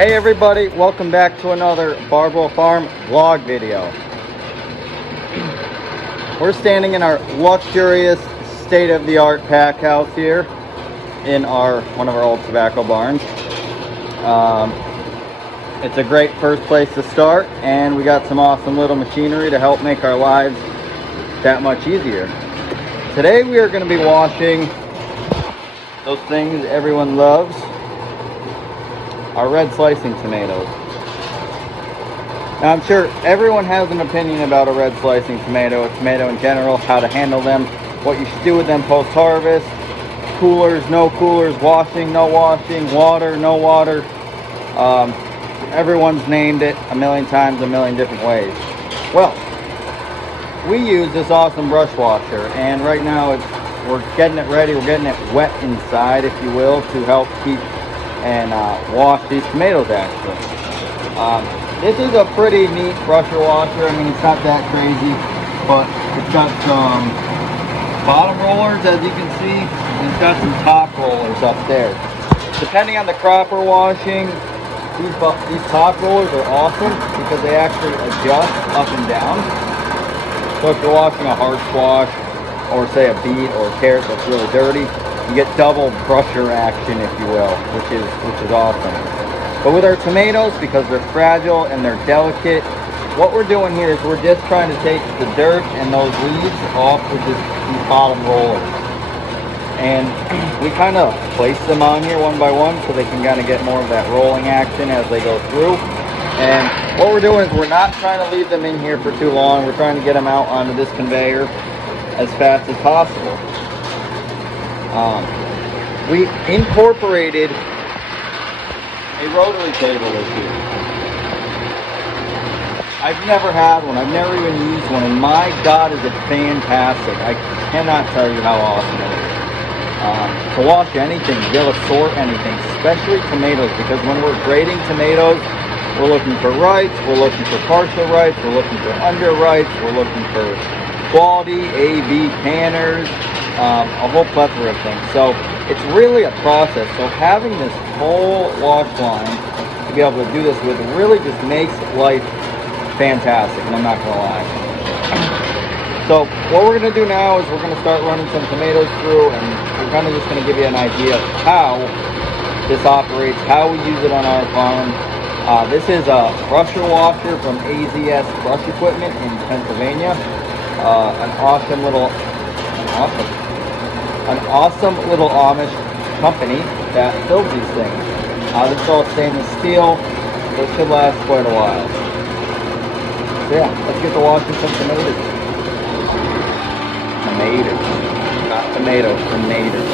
Hey everybody, welcome back to another Bardwell Farm vlog video. We're standing in our luxurious state-of-the-art pack house here in one of our old tobacco barns. It's a great first place to start, and we got some awesome little machinery to help make our lives that much easier. Today we are going to be washing those things everyone loves, our red slicing tomatoes. Now I'm sure everyone has an opinion about a red slicing tomato, a tomato in general, how to handle them, what you should do with them post-harvest, coolers, no coolers, washing, no washing, water, no water. Everyone's named it a million times, a million different ways. Well, we use this awesome brush washer, and right now we're getting it ready, we're getting it wet inside, if you will, to help keep and wash these tomatoes actually. This is a pretty neat pressure washer. I mean, it's not that crazy, but it's got some bottom rollers, as you can see, and it's got some top rollers up there. Depending on the crop we're washing, these top rollers are awesome because they actually adjust up and down. So if you're washing a hard squash, or say a beet or a carrot that's really dirty, you get double brusher action, if you will, which is awesome. But with our tomatoes, because they're fragile and they're delicate, what we're doing here is we're just trying to take the dirt and those leaves off with these bottom rollers. And we kind of place them on here one by one so they can kind of get more of that rolling action as they go through. And what we're doing is we're not trying to leave them in here for too long. We're trying to get them out onto this conveyor as fast as possible. We incorporated a rotary table this year. I've never had one. I've never even used one, and my God, is it fantastic. I cannot tell you how awesome it is. To wash anything, to be able to sort anything, especially tomatoes, because when we're grading tomatoes, we're looking for rights, we're looking for partial rights, we're looking for under rights, we're looking for quality, A/B canners, a whole plethora of things. So it's really a process. So having this whole wash line to be able to do this with really just makes life fantastic, and I'm not going to lie. So what we're going to do now is we're going to start running some tomatoes through, and we're kind of just going to give you an idea of how this operates, how we use it on our farm. This is a brusher washer from AZS Brush Equipment in Pennsylvania. An awesome little Amish company that builds these things. This is all stainless steel, so it should last quite a while. So yeah, let's get to washing some tomatoes. Tomatoes, not tomatoes, tomatoes.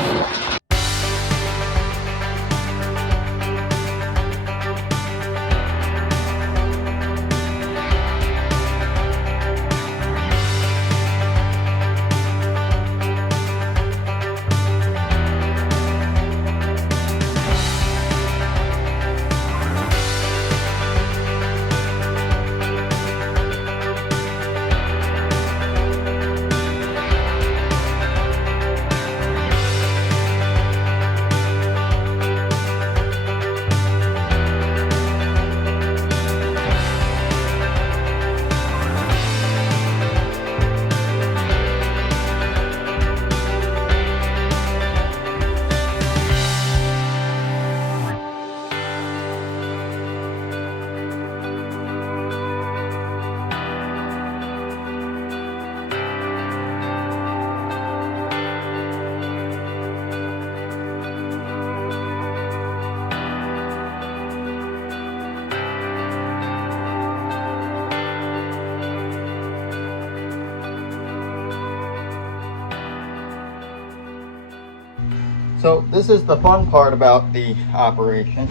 So this is the fun part about the operation,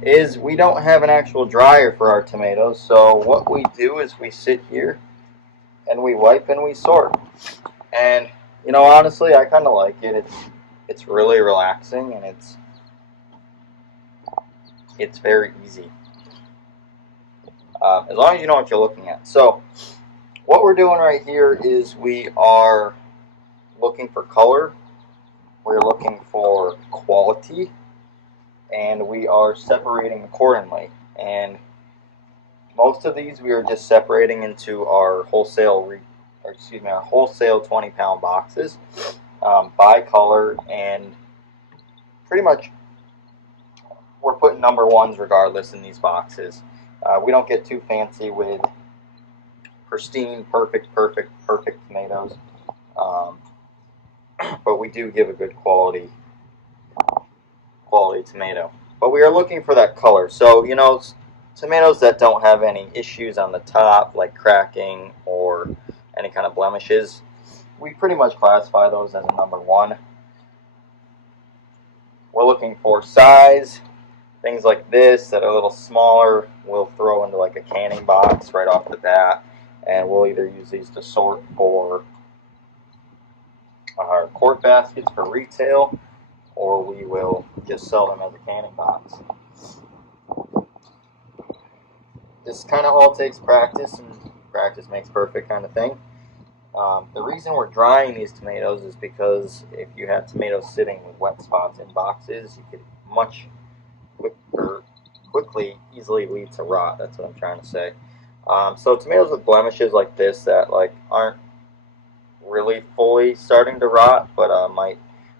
is we don't have an actual dryer for our tomatoes. So what we do is we sit here and we wipe and we sort. And you know, honestly, I kind of like it. It's really relaxing, and it's very easy. As long as you know what you're looking at. So what we're doing right here is we are looking for color, we're looking for quality, and we are separating accordingly. And most of these we are just separating into our wholesale, our wholesale 20-pound boxes by color, and pretty much we're putting number ones regardless in these boxes. We don't get too fancy with pristine, perfect tomatoes, but we do give a good quality tomato. But we are looking for that color. So, you know, tomatoes that don't have any issues on the top, like cracking or any kind of blemishes, we pretty much classify those as a number one. We're looking for size. Things like this that are a little smaller, we'll throw into like a canning box right off the bat, and we'll either use these to sort for our quart baskets for retail, or we will just sell them as a canning box. This kind of all takes practice, and practice makes perfect kind of thing. The reason we're drying these tomatoes is because if you have tomatoes sitting with wet spots in boxes, you could easily lead to rot. That's what I'm trying to say. So tomatoes with blemishes like this that like aren't really fully starting to rot, but might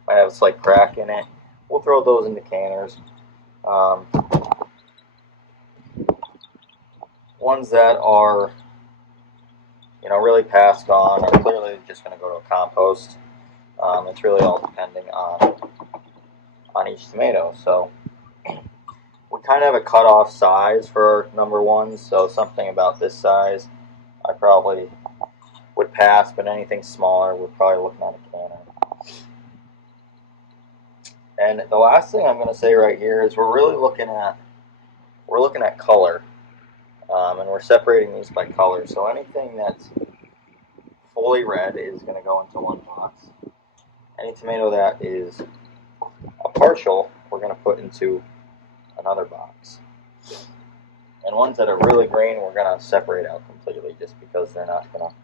have a slight crack in it, we'll throw those into canners. Ones that are, you know, really past gone are clearly just going to go to a compost. It's really all depending on each tomato. So we kind of have a cutoff size for our number ones, so something about this size I probably would pass, but anything smaller we're probably looking at a canner. And the last thing I'm going to say right here is we're looking at color, and we're separating these by color. So anything that's fully red is going to go into one box. Any tomato that is a partial, we're going to put into another box. And ones that are really green, we're going to separate out completely, just because they're not going to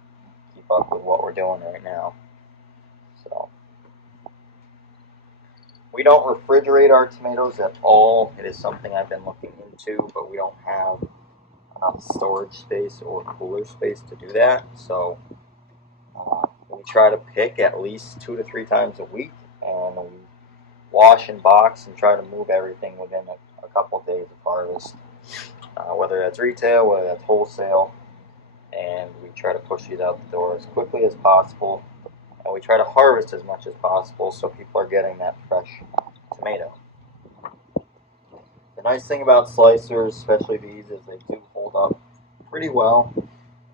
keep up with what we're doing right now. So we don't refrigerate our tomatoes at all. It is something I've been looking into, but we don't have enough storage space or cooler space to do that. So we try to pick at least 2 to 3 times a week, and we wash and box and try to move everything within a couple of days of harvest, whether that's retail, whether that's wholesale, and we try to push these out the door as quickly as possible, and we try to harvest as much as possible so people are getting that fresh tomato. The nice thing about slicers, especially these, is they do hold up pretty well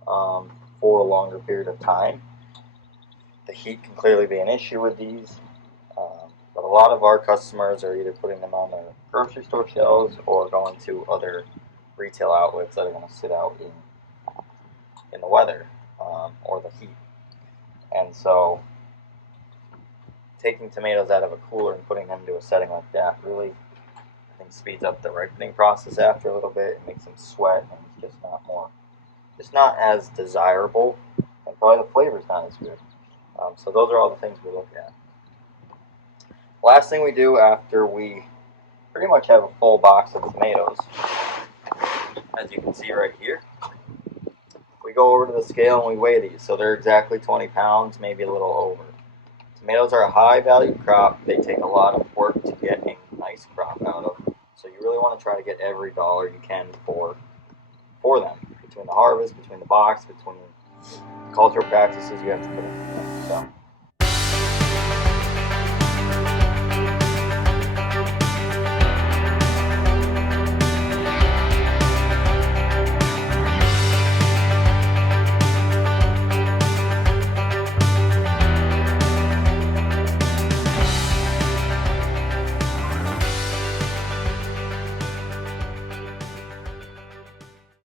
for a longer period of time. The heat can clearly be an issue with these, but a lot of our customers are either putting them on their grocery store shelves or going to other retail outlets that are going to sit out in the weather or the heat. And so taking tomatoes out of a cooler and putting them into a setting like that really, I think, speeds up the ripening process after a little bit. It makes them sweat, and it's just not as desirable, and probably the flavor's not as good. So those are all the things we look at. Last thing we do after we pretty much have a full box of tomatoes, as you can see right here, we go over to the scale and we weigh these. So they're exactly 20 pounds, maybe a little over. Tomatoes are a high value crop. They take a lot of work to get a nice crop out of. So you really want to try to get every dollar you can for them. Between the harvest, between the box, between the cultural practices you have to put in. So